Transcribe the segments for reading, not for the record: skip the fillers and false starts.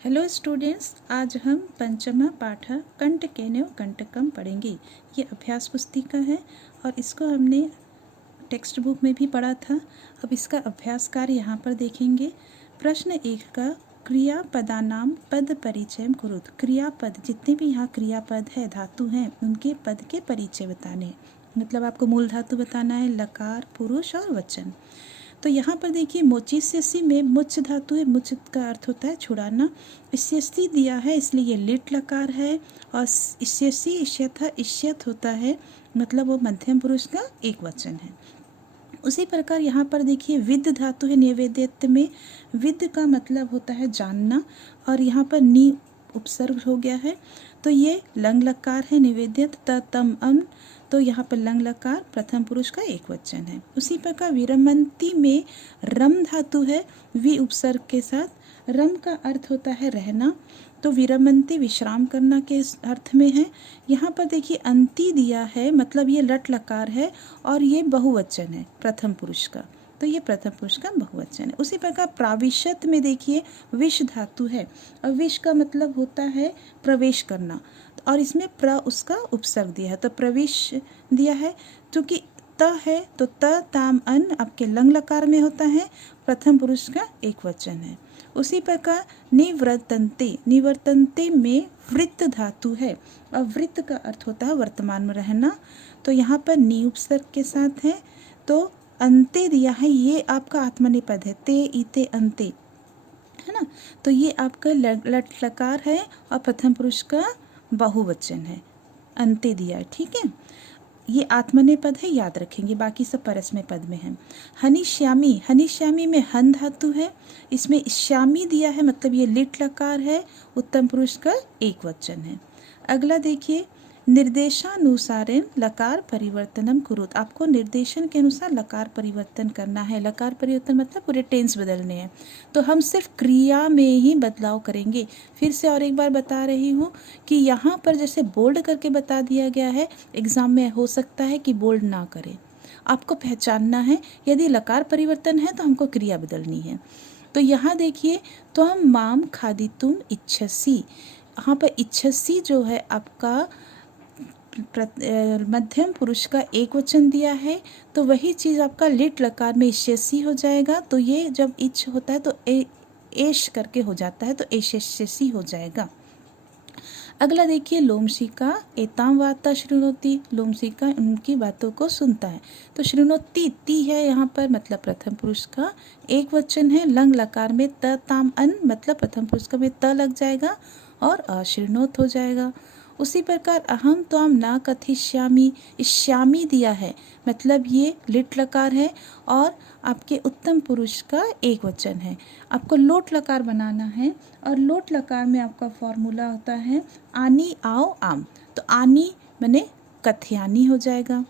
Hello students, आज हम पंचमा पाठ कंटकेनव कंटकम पढ़ेंगे। ये अभ्यास पुस्तिका है और इसको हमने टेक्स्ट बुक में भी पढ़ा था। अब इसका अभ्यास कार्य यहाँ पर देखेंगे। प्रश्न 1 का क्रियापदानाम पद परिचय कुरुत। क्रियापद जितने भी यहाँ क्रियापद है, धातु हैं, उनके पद के परिचय बताने हैं। मतलब आपको मूल धातु बताना है, लकार, पुरुष और वचन। तो यहाँ पर देखिए मोचिष्यसि में मुच धातु है। मुच का अर्थ होता है छुड़ाना। इष्यसि दिया है इसलिए ये लिट लकार है। और इष्यसि इष्यथ इष्यथ होता है, मतलब वो मध्यम पुरुष का एक वचन है। उसी प्रकार यहाँ पर देखिए विद धातु है निवेद्यत में। विद का मतलब होता है जानना और यहाँ पर नी उपसर्ग हो गया है, तो ये लंग लकार है निवेद्यत त तम अन, तो यहाँ पर लंग लकार प्रथम पुरुष का एक वचन है। उसी प्रकार विरमंती में रम धातु है वि उपसर्ग के साथ। रम का अर्थ होता है रहना, तो विरमंती विश्राम करना के अर्थ में है। यहाँ पर देखिए अंति दिया है, मतलब ये लट लकार है और ये बहुवचन है प्रथम पुरुष का, तो ये प्रथम पुरुष का बहुवचन है। उसी प्रकार प्राविशत में देखिए विष धातु है और विष का मतलब होता है प्रवेश करना, और इसमें प्र उसका उपसर्ग दिया है, तो प्रवेश दिया है। क्योंकि त है तो त ताम अन आपके लंग लकार में होता है, प्रथम पुरुष का एक वचन है। उसी प्रकार निवर्तन्ते, निवर्तन्ते में वृत्त धातु है और वृत्त का अर्थ होता है वर्तमान में रहना, तो यहाँ पर नि उपसर्ग के साथ है। तो अंते दिया है, ये आपका आत्मनेपद है, ते इते अंते, है ना। तो ये आपका लट लकार है और प्रथम पुरुष का बहुवचन है, अंते दिया है, ठीक है। ये आत्मनेपद है, याद रखेंगे, बाकी सब परस्मै पद में है। हनिश्यामी, हनिश्यामी में हन धातु है, इसमें श्यामी दिया है, मतलब ये लिट लकार है, उत्तम पुरुष का एक वचन है। अगला देखिए निर्देशानुसारेण लकार परिवर्तनम कुरुत। आपको निर्देशन के अनुसार लकार परिवर्तन करना है। लकार परिवर्तन मतलब पूरे टेंस बदलने हैं, तो हम सिर्फ क्रिया में ही बदलाव करेंगे। फिर से और एक बार बता रही हूँ कि यहाँ पर जैसे बोल्ड करके बता दिया गया है, एग्जाम में हो सकता है कि बोल्ड ना करें। आपको पहचानना है, यदि लकार परिवर्तन है तो हमको क्रिया बदलनी है। तो यहाँ देखिए, तो हम माम खादितुम इच्छसि, यहाँ पर इच्छसि जो है आपका मध्यम पुरुष का एक वचन दिया है, तो वही चीज़ आपका लिट लकार में इष्यसि हो जाएगा। तो ये जब इच्छ होता है तो एश करके हो जाता है, तो एशेष्यसि हो जाएगा। अगला देखिए लोमशिका एताम वार्ता शृणोति, लोमशिका उनकी बातों को सुनता है, तो शृणोति ती है यहाँ पर, मतलब प्रथम पुरुष का एक वचन है। लंग लकार में त ताम अन, मतलब प्रथम पुरुष का में त लग जाएगा और अशृणोत हो जाएगा। उसी प्रकार अहम त्वाम ना कथिष्यामि, श्यामी दिया है, मतलब ये लिट लकार है और आपके उत्तम पुरुष का एक वचन है। आपको लोट लकार बनाना है और लोट लकार में आपका फॉर्मूला होता है आनी आओ आम, तो आनी माने कथयानी हो जाएगा।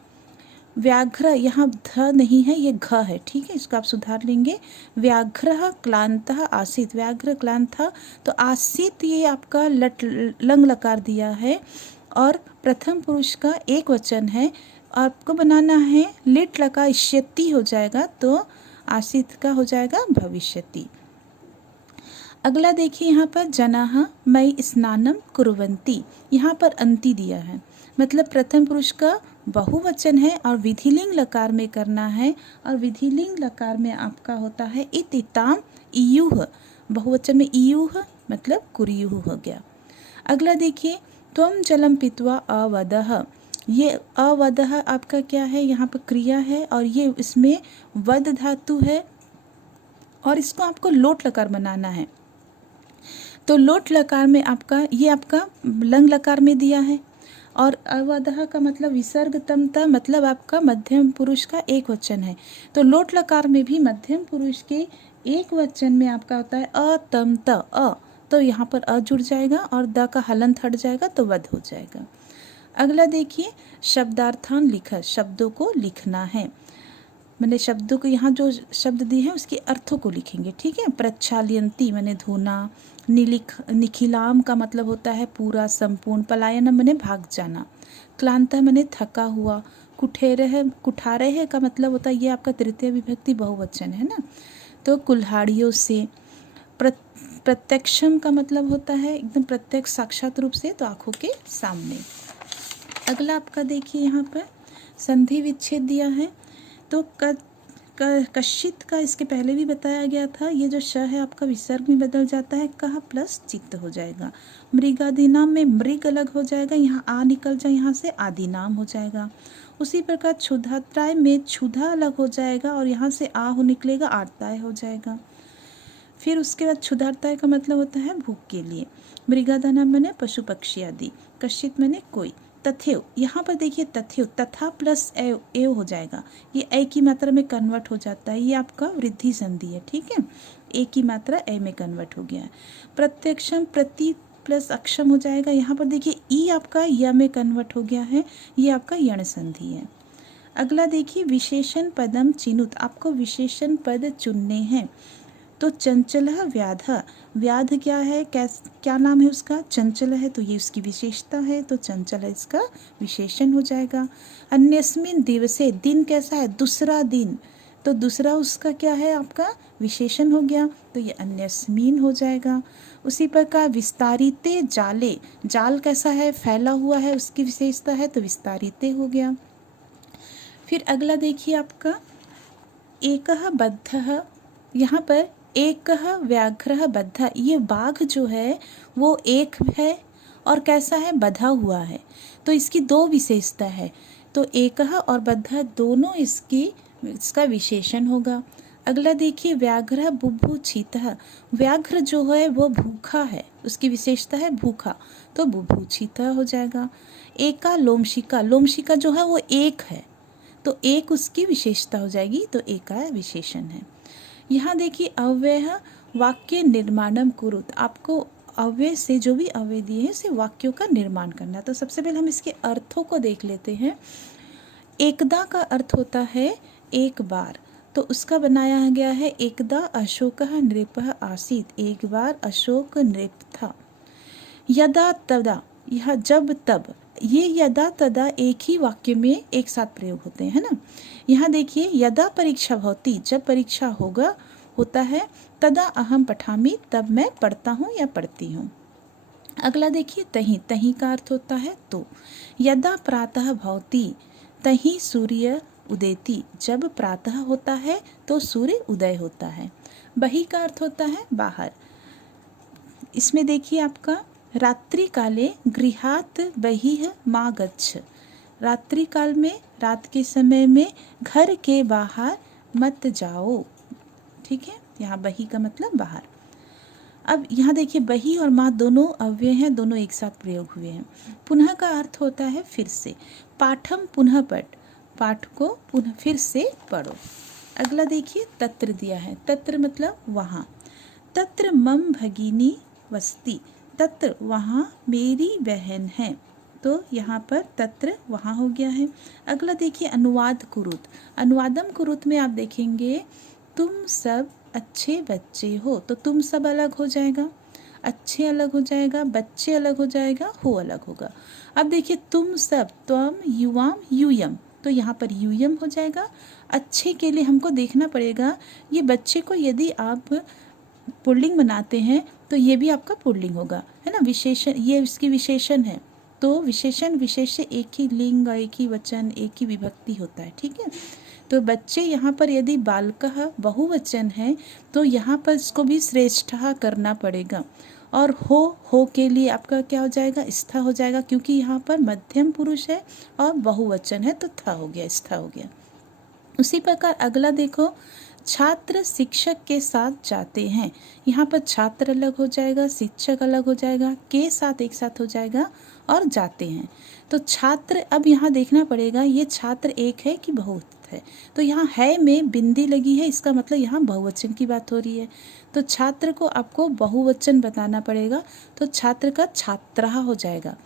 व्याघ्र, यहाँ ध नहीं है, ये घ है, ठीक है, इसको आप सुधार लेंगे। व्याघ्र क्लांत आसीत, व्याघ्र क्लांत, तो आसीत ये आपका लंग लकार दिया है और प्रथम पुरुष का एक वचन है। आपको बनाना है लिट लकार इष्यति हो जाएगा, तो आसीत का हो जाएगा भविष्यति। अगला देखिए यहाँ पर जनाः मयि स्नानम कुर्वन्ति, यहाँ पर अंति दिया है, मतलब प्रथम पुरुष का बहुवचन है और विधिलिंग लकार में करना है, और विधिलिंग लकार में आपका होता है इतिताम इयुः, बहुवचन में इयुः मतलब कुरियुः हो गया। अगला देखिए त्वं जलम पीत्वा अवदः, ये अवदः आपका क्या है, यहाँ पर क्रिया है और ये इसमें वद धातु है और इसको आपको लोट लकार बनाना है। तो लोट लकार में आपका ये आपका लंग लकार में दिया है और अवदः का मतलब विसर्ग तमता, मतलब आपका मध्यम पुरुष का एक वचन है। तो लोट लकार में भी मध्यम पुरुष के एक वचन में आपका होता है अतमत अ, तो यहाँ पर अ जुड़ जाएगा और द का हलंत हट जाएगा, तो वध हो जाएगा। अगला देखिए शब्दार्थान लिखत, शब्दों को लिखना है, मैंने शब्दों को यहाँ जो शब्द दिए हैं उसके अर्थों को लिखेंगे, ठीक है। प्रच्छालयंती मैंने धोना, निखिलाम का मतलब होता है पूरा संपूर्ण, पलायनम मैंने भाग जाना, क्लांत मैंने थका हुआ, कुठारह का मतलब होता है ये आपका तृतीय विभक्ति बहुवचन है ना, तो कुल्हाड़ियों से। प्रत्यक्षम का मतलब होता है एकदम प्रत्यक्ष साक्षात रूप से, तो आँखों के सामने। अगला आपका देखिए यहाँ पर संधि विच्छेद दिया है। तो कश्चित का इसके पहले भी बताया गया था, ये जो श है आपका विसर्ग में बदल जाता है, कह प्लस चित्त हो जाएगा। मृगादि नाम में मृग अलग हो जाएगा, यहाँ आ निकल जाए, यहाँ से आदि नाम हो जाएगा। उसी प्रकार क्षुधात्राय में क्षुधा अलग हो जाएगा और यहाँ से आ हो निकलेगा, आर्ताय हो जाएगा। फिर उसके बाद क्षुधार्ताय का मतलब होता है भूख के लिए। मृगादा नाम मैंने पशु पक्षी आदि। कश्चित मैंने कोई। तथेव, यहाँ पर देखिए तथेव, तथा प्लस एव, एव हो जाएगा, ये ए की मात्रा में कन्वर्ट हो जाता है, ये आपका वृद्धि संधि है, ठीक है। ए की मात्रा ए में कन्वर्ट हो गया है। प्रत्यक्षम प्रति प्लस अक्षम हो जाएगा, यहाँ पर देखिए ई आपका य में कन्वर्ट हो गया है, ये आपका यण संधि है। अगला देखिए विशेषण पदम चिनुत, आपको विशेषण पद चुनने हैं। तो चंचल व्याध, व्याध क्या है, क्या नाम है उसका, चंचल है, तो ये उसकी विशेषता है, तो चंचल है इसका विशेषण हो जाएगा। अन्यस्मिन दिवसे, दिन कैसा है, दूसरा दिन, तो दूसरा उसका क्या है आपका विशेषण हो गया, तो ये अन्यस्मिन हो जाएगा। उसी प्रकार विस्तारिते जाले, जाल कैसा है, फैला हुआ है, उसकी विशेषता है, तो विस्तारिते हो गया। फिर अगला देखिए आपका एकः बद्धः, यहाँ पर एकः व्याघ्रः बद्धः, ये बाघ जो है वो एक है और कैसा है, बधा हुआ है, तो इसकी दो विशेषता है, तो एकः और बद्धः दोनों इसका विशेषण होगा। अगला देखिए व्याघ्र बुभुक्षितः, व्याघ्र जो है वो भूखा है, उसकी विशेषता है भूखा, तो बुभुक्षितः हो जाएगा। एका लोमशिका, लोमशिका जो है वो एक है, तो एक उसकी विशेषता हो जाएगी, तो एका विशेषण है। यहाँ देखिए अव्यय वाक्य निर्माणम कुरुत, आपको अव्यय से जो भी अव्यय दिए हैं उसे वाक्यों का निर्माण करना। तो सबसे पहले हम इसके अर्थों को देख लेते हैं। एकदा का अर्थ होता है एक बार, तो उसका बनाया गया है एकदा अशोकः नृपः आसीत्, एक बार अशोक नृप था। यदा तदा, यह जब तब, ये यदा तदा एक ही वाक्य में एक साथ प्रयोग होते हैं, है ना। यहाँ देखिए यदा परीक्षा होती, जब परीक्षा होता है, तदा अहम पठामि, तब मैं पढ़ता हूँ या पढ़ती हूँ। अगला देखिए तहीं, तहीं का अर्थ होता है तो। यदा प्रातः भवति तहीं सूर्य उदेति, जब प्रातः होता है तो सूर्य उदय होता है। बहि का अर्थ होता है बाहर। इसमें देखिए आपका रात्रि काले गृहात् बहिः मा गच्छ, रात्रि काल में, रात के समय में घर के बाहर मत जाओ, ठीक है। यहाँ बही का मतलब बाहर। अब यहाँ देखिए बही और माँ दोनों अव्यय हैं, दोनों एक साथ प्रयोग हुए हैं। पुनः का अर्थ होता है फिर से। पाठम पुनः पठ, पाठ को पुनः फिर से पढ़ो। अगला देखिए तत्र दिया है, तत्र मतलब वहाँ। तत्र मम भगिनी वस्ति, तत्र वहाँ मेरी बहन है, तो यहाँ पर तत्र वहाँ हो गया है। अगला देखिए अनुवाद कुरुत, अनुवादम कुरुत में आप देखेंगे तुम सब अच्छे बच्चे हो, तो तुम सब अलग हो जाएगा, अच्छे अलग हो जाएगा, बच्चे अलग हो जाएगा, हो अलग होगा। अब देखिए तुम सब, त्वम युवाम यूयम, तो यहाँ पर यूयम हो जाएगा। अच्छे के लिए हमको देखना पड़ेगा, ये बच्चे को यदि आप पुल्लिंग बनाते हैं तो ये भी आपका पुल्लिंग होगा, है ना। विशेषण, ये इसकी विशेषण है, तो विशेषण विशेष से एक ही लिंग, एक ही वचन, एक ही विभक्ति होता है, ठीक है। तो बच्चे यहाँ पर यदि बालकः बहुवचन है तो यहाँ पर इसको भी श्रेष्ठः करना पड़ेगा, और हो के लिए आपका क्या हो जाएगा, स्था हो जाएगा, क्योंकि यहाँ पर मध्यम पुरुष है और बहुवचन है, तो था हो गया, स्था हो गया। उसी प्रकार अगला देखो, छात्र शिक्षक के साथ जाते हैं, यहाँ पर छात्र अलग हो जाएगा, शिक्षक अलग हो जाएगा, के साथ एक साथ हो जाएगा, और जाते हैं। तो छात्र, अब यहाँ देखना पड़ेगा ये छात्र एक है कि बहुत है, तो यहाँ है में बिंदी लगी है, इसका मतलब यहाँ बहुवचन की बात हो रही है, तो छात्र को आपको बहुवचन बताना पड़ेगा, तो छात्र का छात्रः हो जाएगा।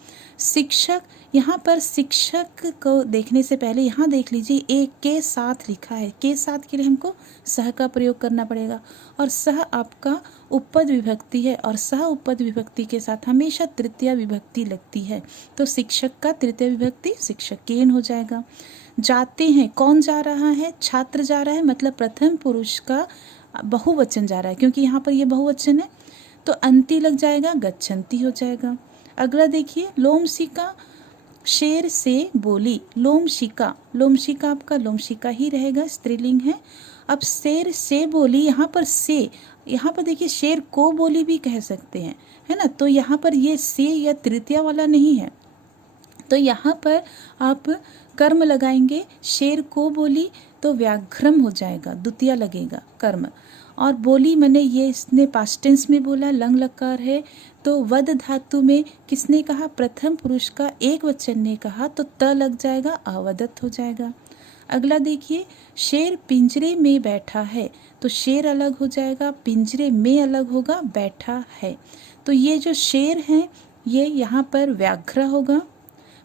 शिक्षक, यहाँ पर शिक्षक को देखने से पहले यहाँ देख लीजिए एक के साथ लिखा है, के साथ के लिए हमको सह का प्रयोग करना पड़ेगा, और सह आपका उपपद विभक्ति है, और सह उपपद विभक्ति के साथ हमेशा तृतीय विभक्ति लगती है, तो शिक्षक का तृतीय विभक्ति शिक्षकेन हो जाएगा। जाते हैं, कौन जा रहा है, छात्र जा रहा है, मतलब प्रथम पुरुष का बहुवचन जा रहा है, क्योंकि यहाँ पर ये बहुवचन है, तो अंती लग जाएगा, गच्छन्ति हो जाएगा। अगला देखिए, लोमशिका शेर से बोली, लोमशिका, लोमशिका आपका लोमशिका ही रहेगा, स्त्रीलिंग है। अब शेर से बोली, यहाँ पर से, यहाँ पर देखिए शेर को बोली भी कह सकते हैं, है ना। तो यहाँ पर ये से या तृतीया वाला नहीं है, तो यहाँ पर आप कर्म लगाएंगे, शेर को बोली तो व्याघ्रम हो जाएगा, द्वितीय लगेगा कर्म। और बोली मैंने ये इसने पास्ट टेंस में बोला, लंग लकार है, तो वद धातु में किसने कहा, प्रथम पुरुष का एक वचन ने कहा, तो त लग जाएगा, अवदत हो जाएगा। अगला देखिए, शेर पिंजरे में बैठा है, तो शेर अलग हो जाएगा, पिंजरे में अलग होगा, बैठा है। तो ये जो शेर है ये यहाँ पर व्याघ्र होगा।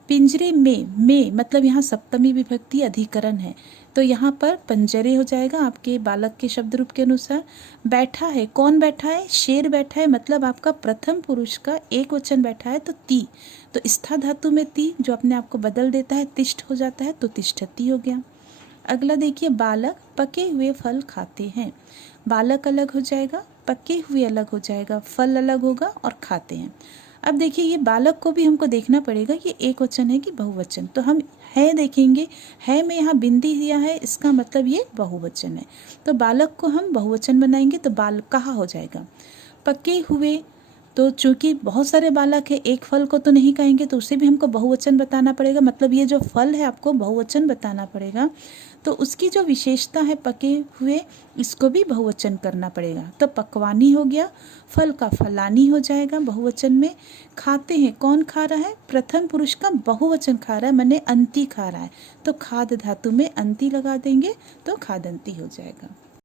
पिंजरे में मतलब यहाँ सप्तमी विभक्ति अधिकरण है, तो यहाँ पर पंजरे हो जाएगा आपके बालक के शब्द रूप के अनुसार। बैठा है, कौन बैठा है, शेर बैठा है, मतलब आपका प्रथम पुरुष का एक वचन बैठा है, तो ती, तो स्था धातु में ती जो अपने आप को बदल देता है, तिष्ठ हो जाता है, तो तिष्ठति हो गया। अगला देखिए, बालक पके हुए फल खाते हैं, बालक अलग हो जाएगा, पके हुए अलग हो जाएगा, फल अलग होगा और खाते हैं। अब देखिए ये बालक को भी हमको देखना पड़ेगा कि एक वचन है कि बहुवचन, तो हम है देखेंगे, है में यहाँ बिंदी दिया है, इसका मतलब ये बहुवचन है, तो बालक को हम बहुवचन बनाएंगे, तो बाल कहाँ हो जाएगा, पके हुए। तो चूंकि बहुत सारे बालक है, एक फल को तो नहीं कहेंगे, तो उसे भी हमको बहुवचन बताना पड़ेगा, मतलब ये जो फल है आपको बहुवचन बताना पड़ेगा, तो उसकी जो विशेषता है पके हुए, इसको भी बहुवचन करना पड़ेगा। तो पकवानी हो गया, फल का फलानी हो जाएगा बहुवचन में। खाते हैं, कौन खा रहा है, प्रथम पुरुष का बहुवचन खा रहा है, मैंने अंती खा रहा है, तो खाद धातु में अंती लगा देंगे, तो खादंती हो जाएगा।